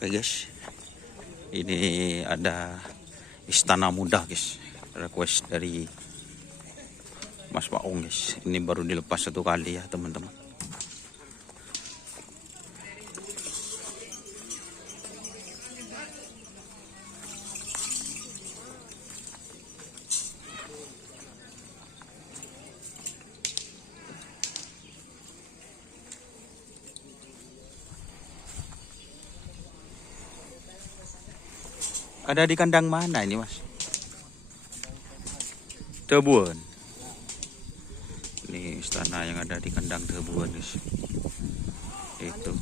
Oke guys, ini ada istana muda guys, request dari Mas Paung guys. Ini baru dilepas satu kali ya teman-teman. Ada di kandang mana ini mas? Tebuan. Ini istana yang ada di kandang Tebuan guys. Itu.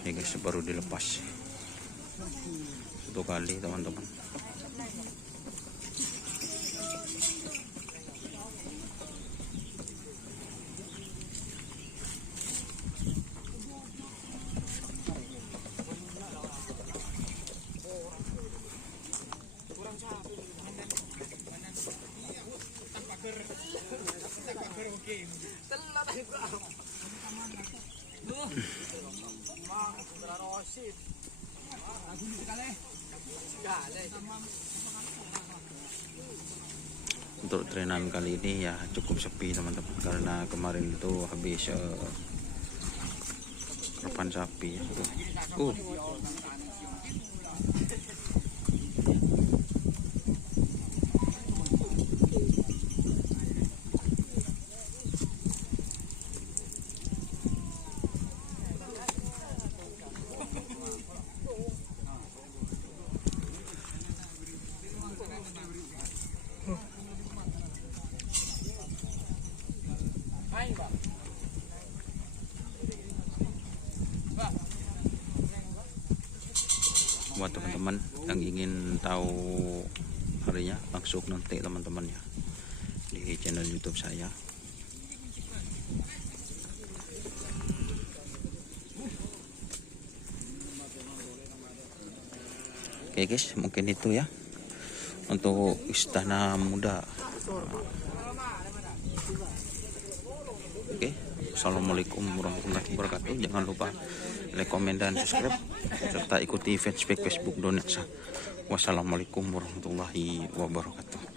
Ini guys baru dilepas satu kali teman-teman. Untuk trenan kali ini ya cukup sepi teman-teman, karena kemarin itu habis repan sapi ya. Buat teman-teman yang ingin tahu harinya, langsung nanti teman-teman ya di channel YouTube saya. Oke guys, mungkin itu ya untuk istana muda. Oke, assalamualaikum warahmatullahi wabarakatuh. Jangan lupa like, komen, dan subscribe, serta ikuti fanpage Facebook Donetsa. Wassalamualaikum warahmatullahi wabarakatuh.